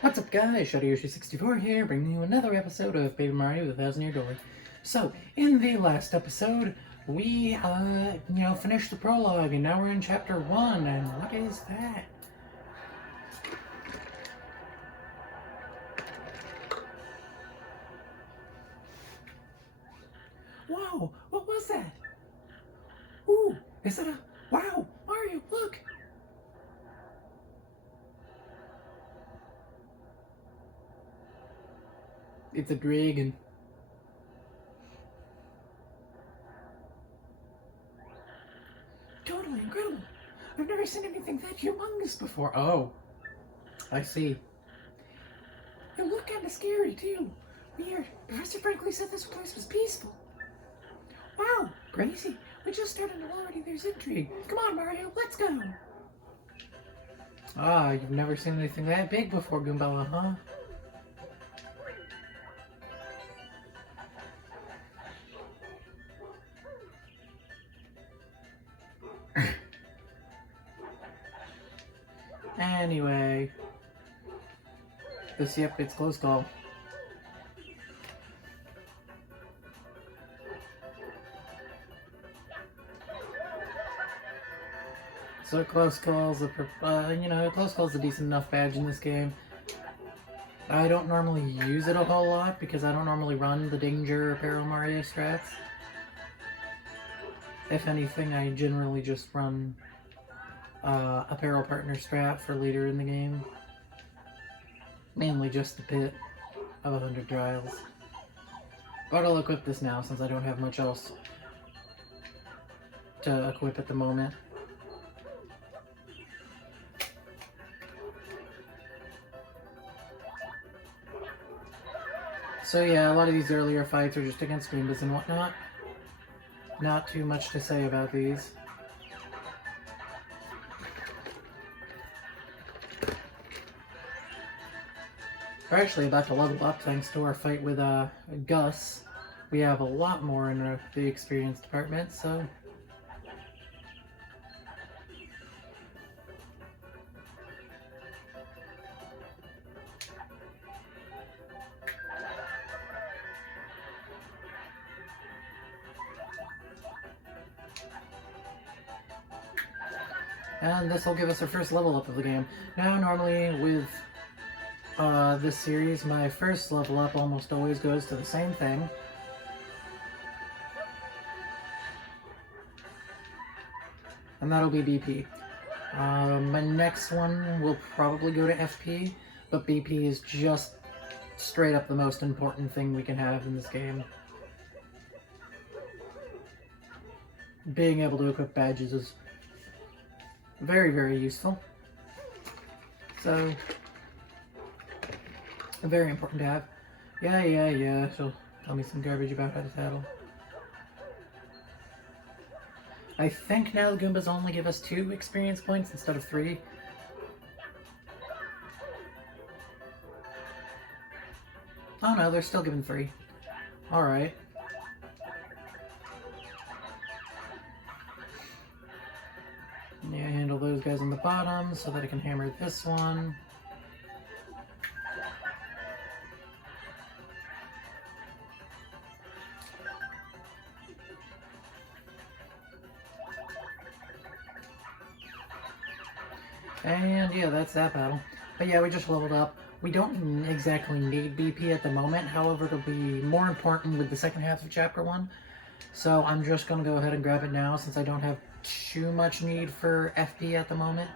What's up guys, Yoshi64 here, bringing you another episode of Paper Mario: The 1000-Year Door. So, in the last episode, we, finished the prologue, and now we're in Chapter 1, and what is that? Whoa, what was that? Ooh, is that a... Wow, Mario, look! It's a dragon. Totally incredible. I've never seen anything that humongous before. Oh, I see. It looked kind of scary too. Weird. Professor Brinkley said this place was peaceful. Wow, crazy. We just started and already there's intrigue. Come on, Mario, let's go. Ah, you've never seen anything that big before, Goombella, huh? Anyway, yep, it's close call. So close call's close call's a decent enough badge in this game. I don't normally use it a whole lot because I don't normally run the Danger or Petal Mario strats. If anything, I generally just run a Peril Partner strat for later in the game. Mainly just the pit of 100 trials. But I'll equip this now since I don't have much else to equip at the moment. So yeah, a lot of these earlier fights are just against Goombas and whatnot. Not too much to say about these. We're actually about to level up thanks to our fight with Gus. We have a lot more in the experience department, so... And this will give us our first level up of the game. Now, normally with this series, my first level up almost always goes to the same thing. And that'll be BP. My next one will probably go to FP, but BP is just straight up the most important thing we can have in this game. Being able to equip badges is very, very useful. So, very important to have. Yeah, she'll tell me some garbage about how to tattle. I think now the Goombas only give us 2 experience points instead of 3. Oh no, they're still giving 3. Alright. Yeah, handle those guys on the bottom so that I can hammer this one. And yeah, that's that battle. But yeah, we just leveled up. We don't exactly need BP at the moment, however it'll be more important with the second half of Chapter 1. So I'm just going to go ahead and grab it now since I don't have too much need for FP at the moment.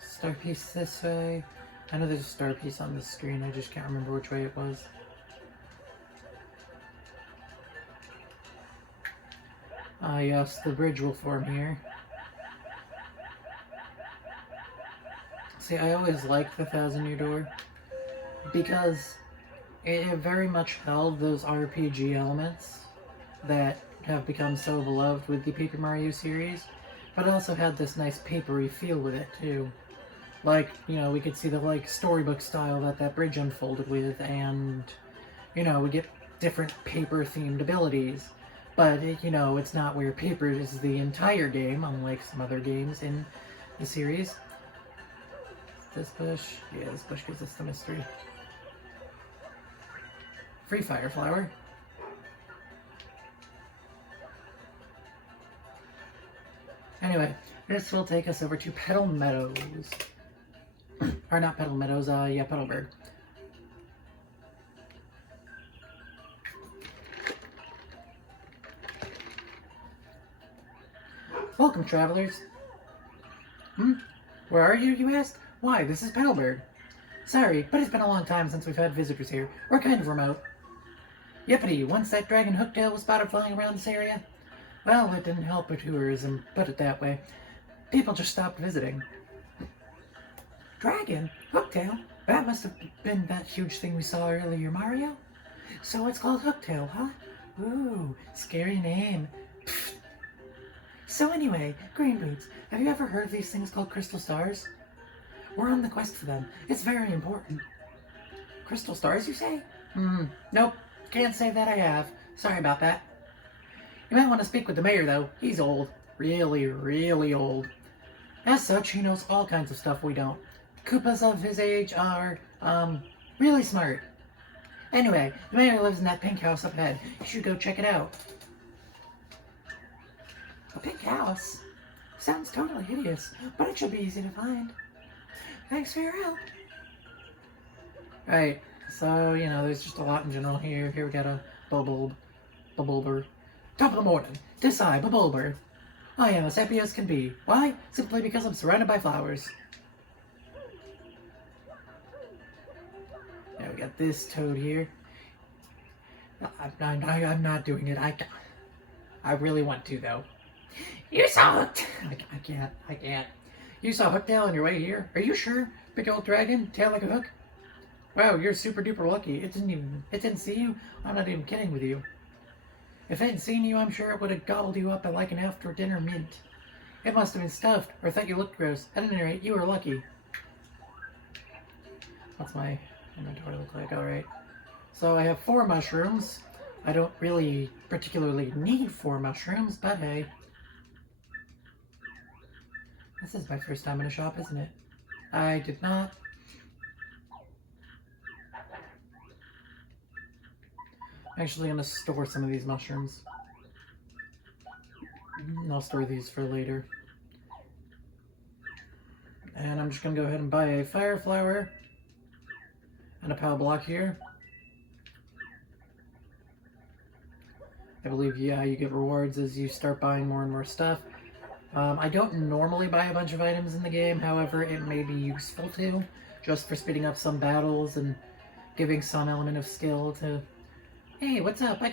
Star piece this way. I know there's a star piece on the screen, I just can't remember which way it was. Ah yes, the bridge will form here. See, I always liked the 1000-Year Door because it very much held those RPG elements that have become so beloved with the Paper Mario series, but it also had this nice papery feel with it too. Like, you know, we could see the like storybook style that bridge unfolded with, and, you know, we get different paper-themed abilities. But, you know, it's not where paper is the entire game, unlike some other games in the series. This bush? Yeah, this bush gives us the mystery. Free fire flower. Anyway, this will take us over to Petal Meadows. Or not Petal Meadows, yeah, Petalburg. Welcome, travelers. Where are you, you asked? Why, this is Petalburg. Sorry, but it's been a long time since we've had visitors here. We're kind of remote. Yippity, once that dragon Hooktail was spotted flying around this area? Well, it didn't help with tourism, put it that way. People just stopped visiting. Dragon? Hooktail? That must have been that huge thing we saw earlier, Mario? So it's called Hooktail, huh? Ooh, scary name. Pfft. So anyway, Green Boots, have you ever heard of these things called crystal stars? We're on the quest for them. It's very important. Crystal stars, you say? Nope. Can't say that I have. Sorry about that. You might want to speak with the mayor, though. He's old. Really, really old. As such, he knows all kinds of stuff we don't. Koopas of his age are, really smart. Anyway, the mayor lives in that pink house up ahead. You should go check it out. A pink house? Sounds totally hideous, but it should be easy to find. Thanks for your help. Right, so, you know, there's just a lot in general here. Here we got a Bubulber. Top of the morning. This I, Bubulber. I am as happy as can be. Why? Simply because I'm surrounded by flowers. Now we got this toad here. I'm not doing it. I really want to, though. You saw it! I can't. You saw Hooktail on your way here? Are you sure? Big old dragon, tail like a hook? Wow, you're super duper lucky. It didn't see you? I'm not even kidding with you. If it had seen you, I'm sure it would have gobbled you up like an after-dinner mint. It must have been stuffed, or thought you looked gross. At any rate, you were lucky. What's my inventory look like? Alright. So I have 4 mushrooms. I don't really particularly need 4 mushrooms, but hey. This is my first time in a shop, isn't it? I did not. I'm actually going to store some of these mushrooms. I'll store these for later. And I'm just going to go ahead and buy a fire flower and a power block here. I believe, yeah, you get rewards as you start buying more and more stuff. I don't normally buy a bunch of items in the game, however, it may be useful to, just for speeding up some battles and giving some element of skill to... Hey, what's up? I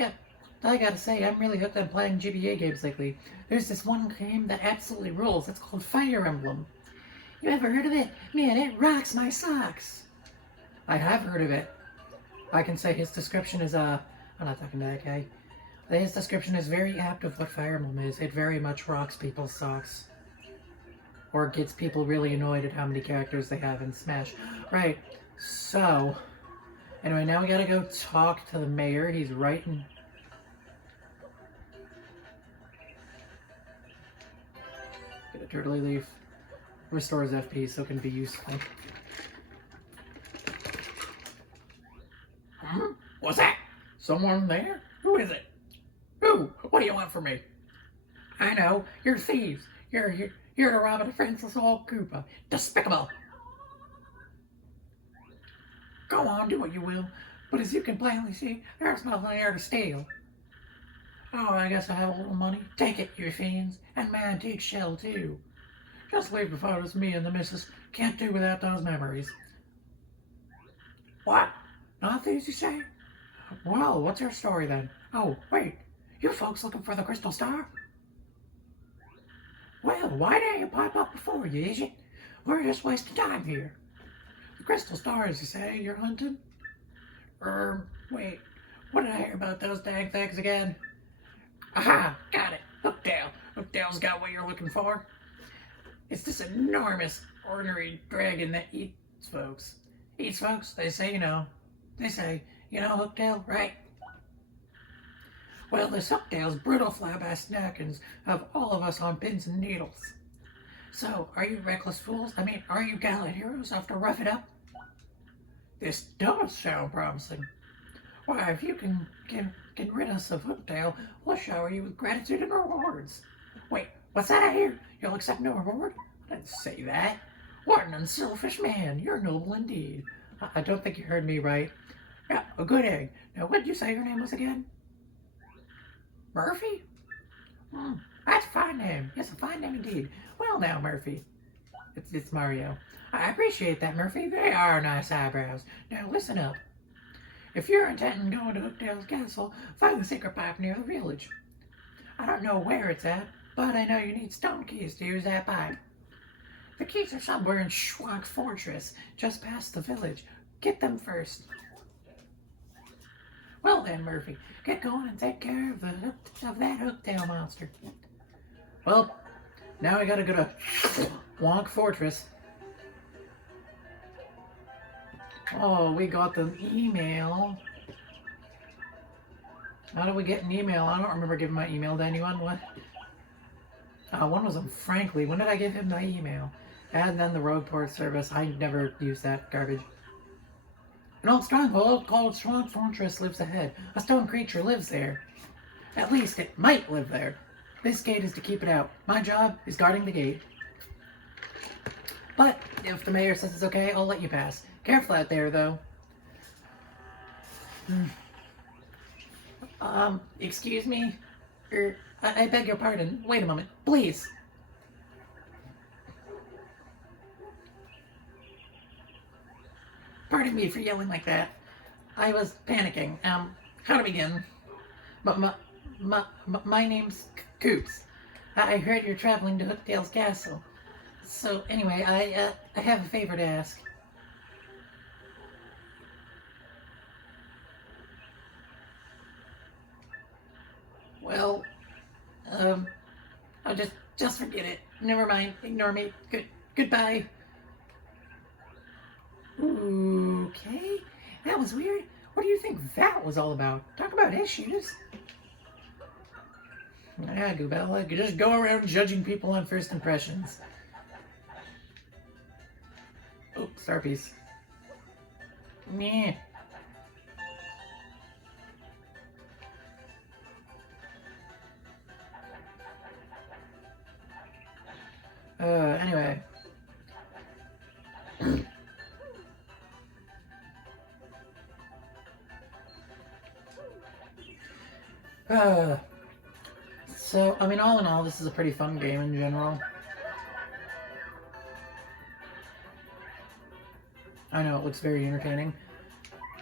gotta say, I'm really hooked on playing GBA games lately. There's this one game that absolutely rules. It's called Fire Emblem. You ever heard of it? Man, it rocks my socks. I have heard of it. I can say his description is, I'm not talking to that guy. His description is very apt of what Fire Emblem is. It very much rocks people's socks. Or gets people really annoyed at how many characters they have in Smash. Right, so... Anyway, now we gotta go talk to the mayor. He's right in... Get a turtley leaf. Restores FP, so it can be useful. What's that? Someone there? Who is it? Who? What do you want from me? I know. You're thieves. You're here to rob a defenseless old Koopa. Despicable. Go on, do what you will. But as you can plainly see, there's nothing there to steal. Oh, I guess I have a little money. Take it, you fiends. And my antique shell, too. Just leave the photos. Me and the missus can't do without those memories. What? Not thieves, you say? Well, what's your story then? Oh, wait. You folks looking for the crystal star? Well, why didn't you pipe up before, you idiot? We're just wasting time here. The crystal stars, you say, you're hunting? Wait. What did I hear about those dang things again? Aha! Got it! Hooktail. Hooktail's got what you're looking for. It's this enormous, ornery dragon that eats folks. Eats folks? They say, you know. They say, you know, Hooktail, right? Well, this Hooktail's brutal flyby snackings have all of us on pins and needles. So, are you reckless fools? I mean, are you gallant heroes off to rough it up? This does sound promising. Why, if you can rid us of Hooktail, we'll shower you with gratitude and rewards. Wait, what's that I hear? You'll accept no reward? I didn't say that. What an unselfish man. You're noble indeed. I don't think you heard me right. Yeah, a good egg. Now, what did you say your name was again? Murphy? That's a fine name. Yes, a fine name indeed. Well now, Murphy. It's Mario. I appreciate that, Murphy. They are nice eyebrows. Now, listen up. If you're intent on going to Hooktail's castle, find the secret pipe near the village. I don't know where it's at, but I know you need stone keys to use that pipe. The keys are somewhere in Shhwonk Fortress, just past the village. Get them first. Well then, Murphy, get going and take care of that Hooktail monster. Well, now we gotta go to Shhwonk Fortress. Oh, we got the email. How do we get an email? I don't remember giving my email to anyone. What? One was Frankly. When did I give him my email? And then the road port service. I never used that garbage. An old stronghold called Shhwonk Fortress lives ahead. A stone creature lives there. At least it might live there. This gate is to keep it out. My job is guarding the gate. But if the mayor says it's okay, I'll let you pass. Careful out there, though. Excuse me? I beg your pardon. Wait a moment, please. Pardon me for yelling like that. I was panicking. How to begin? My name's Coops. I heard you're traveling to Hooktail's castle. So anyway, I have a favor to ask. Well, I'll just forget it. Never mind. Ignore me. Goodbye. Okay. That was weird. What do you think that was all about? Talk about issues. Yeah, Goobella, you just go around judging people on first impressions. Oh, star piece. Meh. Anyway. So, I mean, all in all, this is a pretty fun game in general. I know, it looks very entertaining.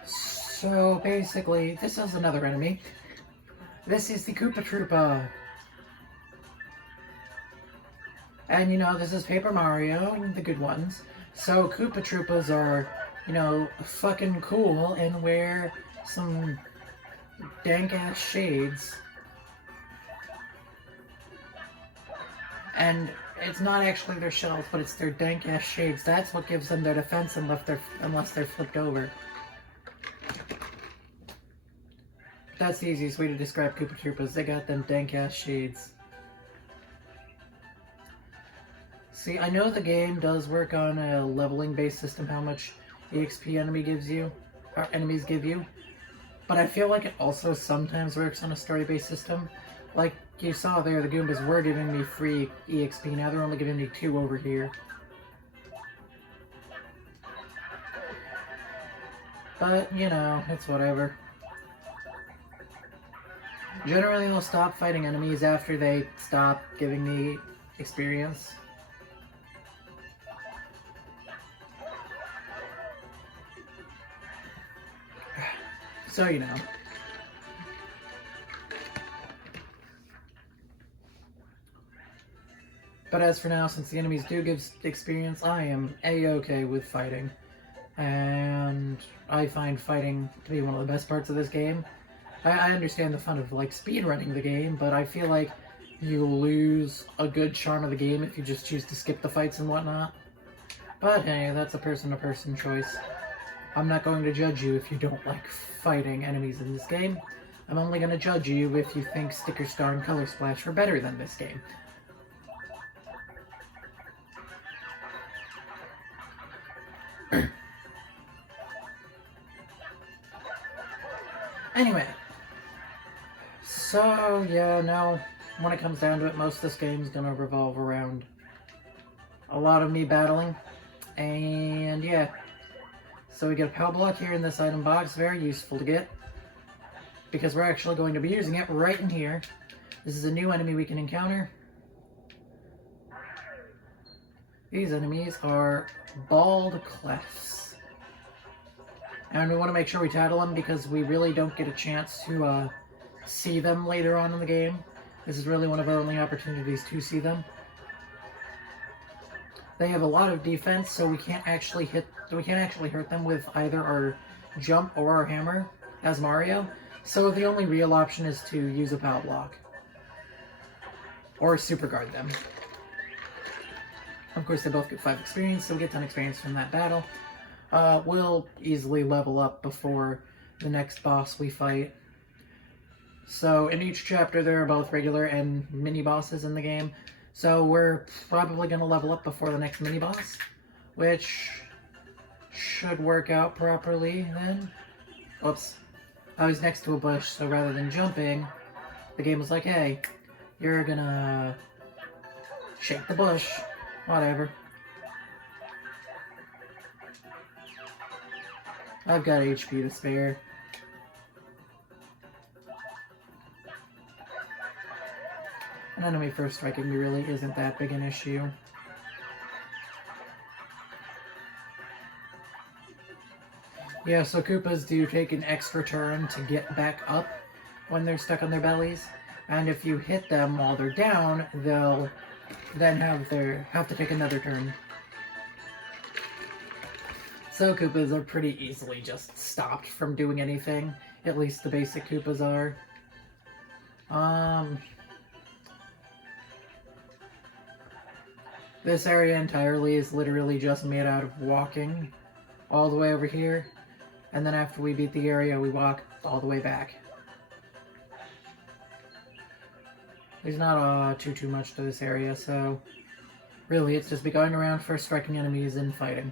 So, basically, this is another enemy. This is the Koopa Troopa. And, you know, this is Paper Mario and the good ones. So, Koopa Troopas are, you know, fucking cool and wear some dank-ass shades. And it's not actually their shells, but it's their dank-ass shades. That's what gives them their defense unless they're flipped over. That's the easiest way to describe Koopa Troopas. They got them dank-ass shades. See, I know the game does work on a leveling-based system, how much EXP enemies give you. But I feel like it also sometimes works on a story-based system. Like you saw there, the Goombas were giving me free EXP, now they're only giving me 2 over here. But, you know, it's whatever. Generally, they'll stop fighting enemies after they stop giving me experience. So, you know. But as for now, since the enemies do give experience, I am a-okay with fighting. And I find fighting to be one of the best parts of this game. I understand the fun of, like, speedrunning the game, but I feel like you lose a good charm of the game if you just choose to skip the fights and whatnot. But hey, that's a person-to-person choice. I'm not going to judge you if you don't like fighting enemies in this game. I'm only going to judge you if you think Sticker Star and Color Splash are better than this game. Anyway, so yeah, now when it comes down to it, most of this game is going to revolve around a lot of me battling, and yeah. So we get a power block here in this item box, very useful to get, because we're actually going to be using it right in here. This is a new enemy we can encounter. These enemies are bald clefts. And we want to make sure we tattle them because we really don't get a chance to see them later on in the game. This is really one of our only opportunities to see them. They have a lot of defense, so we can't actually hurt them with either our jump or our hammer as Mario. So the only real option is to use a power block. Or super guard them. Of course, they both get 5 experience, so we get 10 experience from that battle. We'll easily level up before the next boss we fight. So in each chapter there are both regular and mini bosses in the game. So we're probably going to level up before the next mini boss, which should work out properly then. Oops. I was next to a bush, so rather than jumping, the game was like, hey, you're gonna shake the bush. Whatever. I've got HP to spare. An enemy first striking me really isn't that big an issue. Yeah, so Koopas do take an extra turn to get back up when they're stuck on their bellies. And if you hit them while they're down, they'll then have to take another turn. So Koopas are pretty easily just stopped from doing anything. At least the basic Koopas are. This area entirely is literally just made out of walking all the way over here. And then after we beat the area, we walk all the way back. There's not too much to this area, so really it's just be going around first striking enemies and fighting.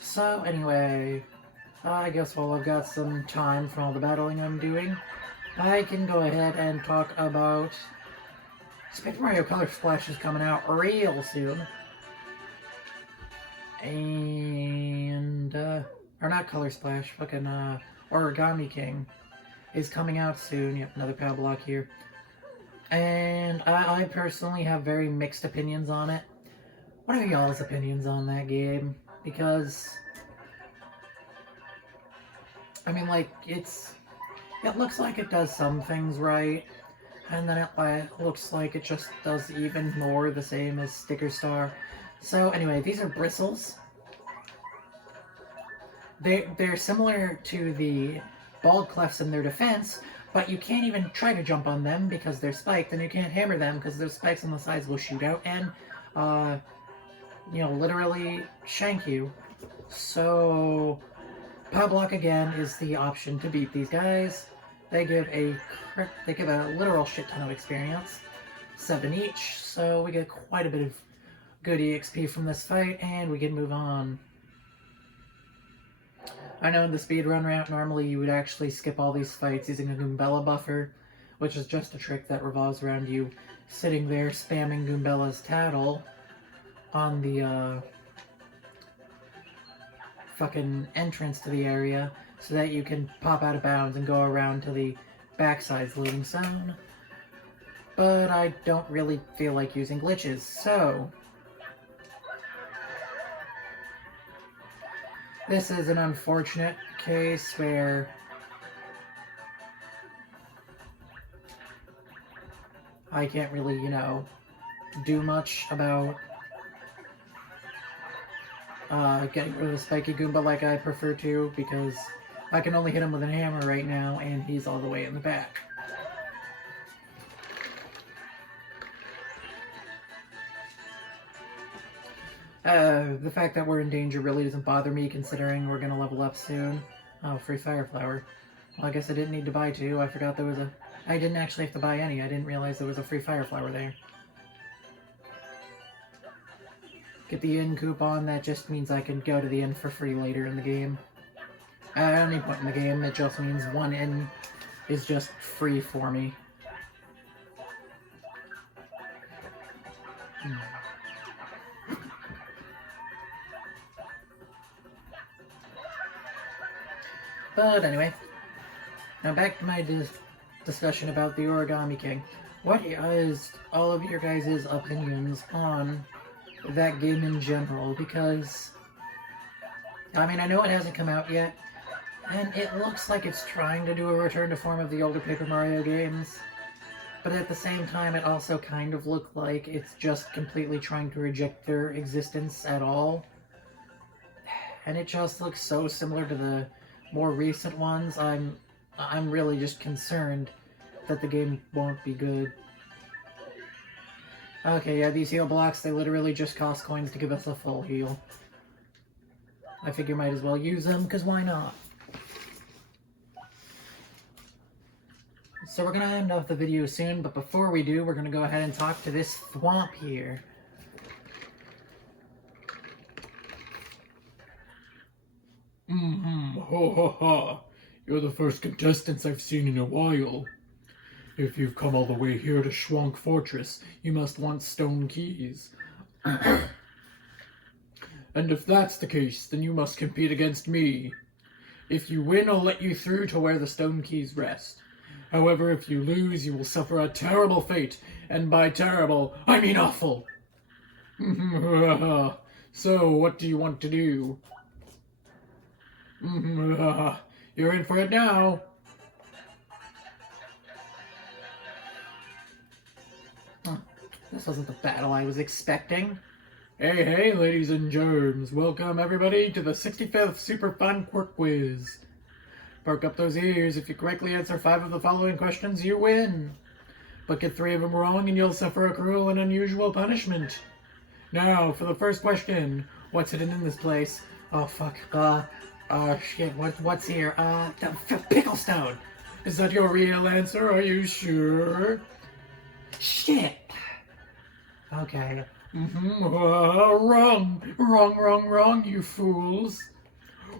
So anyway, I guess while I've got some time from all the battling I'm doing, I can go ahead and talk about Super Mario Color Splash is coming out real soon. And, or not Color Splash, fucking, Origami King is coming out soon. Yep, another power block here. And I personally have very mixed opinions on it. What are y'all's opinions on that game? Because, I mean, like, it looks like it does some things right, and then it looks like it just does even more the same as Sticker Star. So anyway, these are bristles. They're similar to the bald clefts in their defense, but you can't even try to jump on them because they're spiked, and you can't hammer them because those spikes on the sides will shoot out and, you know, literally shank you. So power block again is the option to beat these guys. They give a literal shit ton of experience, 7 each, so we get quite a bit of good EXP from this fight, and we can move on. I know in the speedrun route, normally you would actually skip all these fights using a Goombella buffer, which is just a trick that revolves around you sitting there spamming Goombella's tattle on the fucking entrance to the area so that you can pop out of bounds and go around to the backside's loading zone. But I don't really feel like using glitches, so this is an unfortunate case where I can't really, you know, do much about getting rid of the spiky Goomba like I prefer to, because I can only hit him with a hammer right now, and he's all the way in the back. The fact that we're in danger really doesn't bother me, considering we're gonna level up soon. Oh, free fire flower. Well, I guess I didn't need to buy two. I forgot there was a... I didn't actually have to buy any. I didn't realize there was a free fire flower there. Get the inn coupon. That just means I can go to the inn for free later in the game. At any point in the game, it just means one inn is just free for me. But anyway, now back to my discussion about the Origami King. What is all of your guys' opinions on that game in general? Because, I mean, I know it hasn't come out yet, and it looks like it's trying to do a return to form of the older Paper Mario games, but at the same time it also kind of looked like it's just completely trying to reject their existence at all. And it just looks so similar to the more recent ones. I'm really just concerned that the game won't be good. Okay, yeah, these heal blocks, they literally just cost coins to give us a full heal. I figure might as well use them, because why not? So we're going to end off the video soon, but before we do, we're going to go ahead and talk to this Shhwomp here. Ha ha ha. You're the first contestants I've seen in a while. If you've come all the way here to Shhwonk Fortress, you must want stone keys. And if that's the case, then you must compete against me. If you win, I'll let you through to where the stone keys rest. However, if you lose, you will suffer a terrible fate, and by terrible, I mean awful. So, what do you want to do? You're in for it now. This wasn't the battle I was expecting. Hey, ladies and germs. Welcome, everybody, to the 65th Super Fun Quirk Quiz. Perk up those ears. If you correctly answer 5 of the following questions, you win. But get 3 of them wrong and you'll suffer a cruel and unusual punishment. Now, for the first question. What's hidden in this place? Oh, fuck. Shit, what's here? The pickle stone! Is that your real answer? Are you sure? Shit! Okay. Wrong, you fools.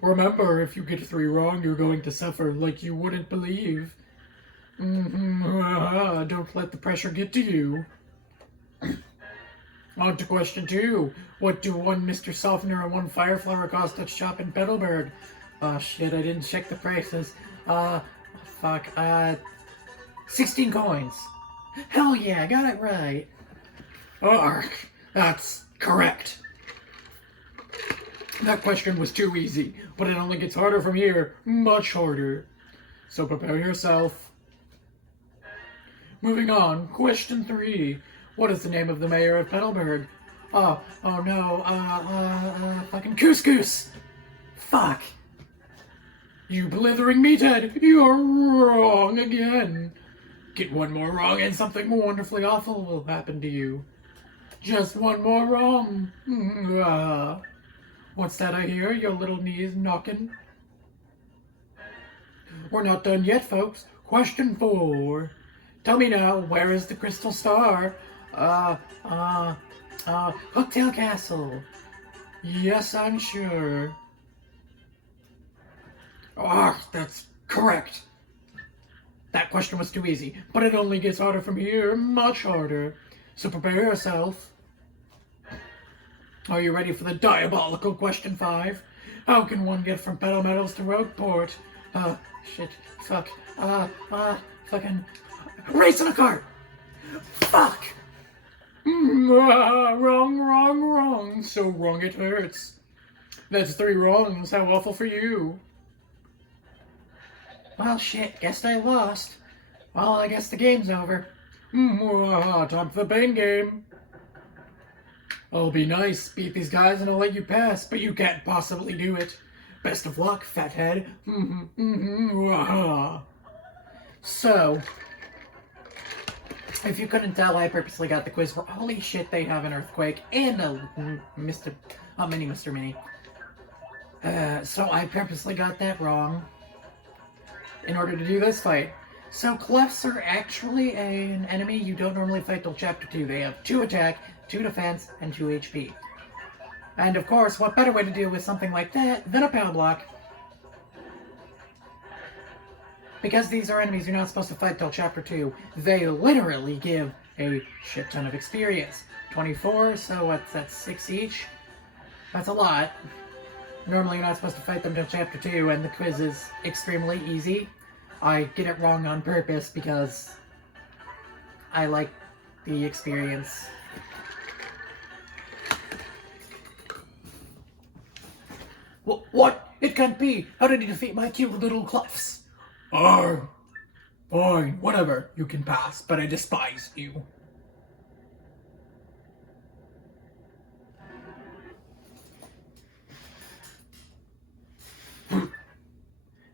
Remember, if you get 3 wrong, you're going to suffer like you wouldn't believe. Don't let the pressure get to you. On to question 2. What do 1 Mr. Softener and 1 Fire Flower cost at shop in Petalmeadows? Oh shit, I didn't check the prices. Fuck, 16 coins. Hell yeah, I got it right. That's correct. That question was too easy, but it only gets harder from here. Much harder. So prepare yourself. Moving on, question 3. What is the name of the mayor of Petalmeadows? Oh no, fucking Couscous! Fuck! You blithering meathead, you're wrong again. Get 1 more wrong and something wonderfully awful will happen to you. Just 1 more wrong. What's that I hear? Your little knees knocking? We're not done yet, folks. Question 4. Tell me now, where is the crystal star? Hooktail Castle. Yes, I'm sure. That's correct. That question was too easy, but it only gets harder from here, much harder. So prepare yourself. Are you ready for the diabolical question 5? How can one get from Petal Meadows to Roadport? Shit, fuck, fucking... Race in a cart! Fuck! Wrong. So wrong it hurts. That's 3 wrongs. How awful for you. Well, shit, guess I lost. Well, I guess the game's over. Time for the pain game. I'll be nice, beat these guys, and I'll let you pass, but you can't possibly do it. Best of luck, fathead. So, If you couldn't tell, I purposely got the quiz where holy shit they have an earthquake and a mini Mr. Mini. So I purposely got that wrong in order to do this fight. So Clefs are actually an enemy you don't normally fight till Chapter 2. They have 2 attack, 2 defense, and 2 HP. And of course, what better way to deal with something like that than a power block? Because these are enemies you're not supposed to fight till Chapter 2, they literally give a shit ton of experience. 24, so what's that, 6 each? That's a lot. Normally you're not supposed to fight them till Chapter 2, and the quiz is extremely easy. I get it wrong on purpose because I like the experience. What? It can't be! How did he defeat my cute little Clefs? Fine, whatever. You can pass, but I despise you.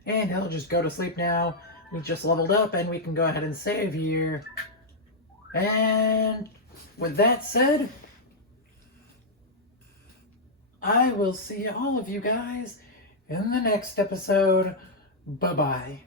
And he'll just go to sleep now. We just leveled up and we can go ahead and save here. And with that said, I will see all of you guys in the next episode. Bye-bye.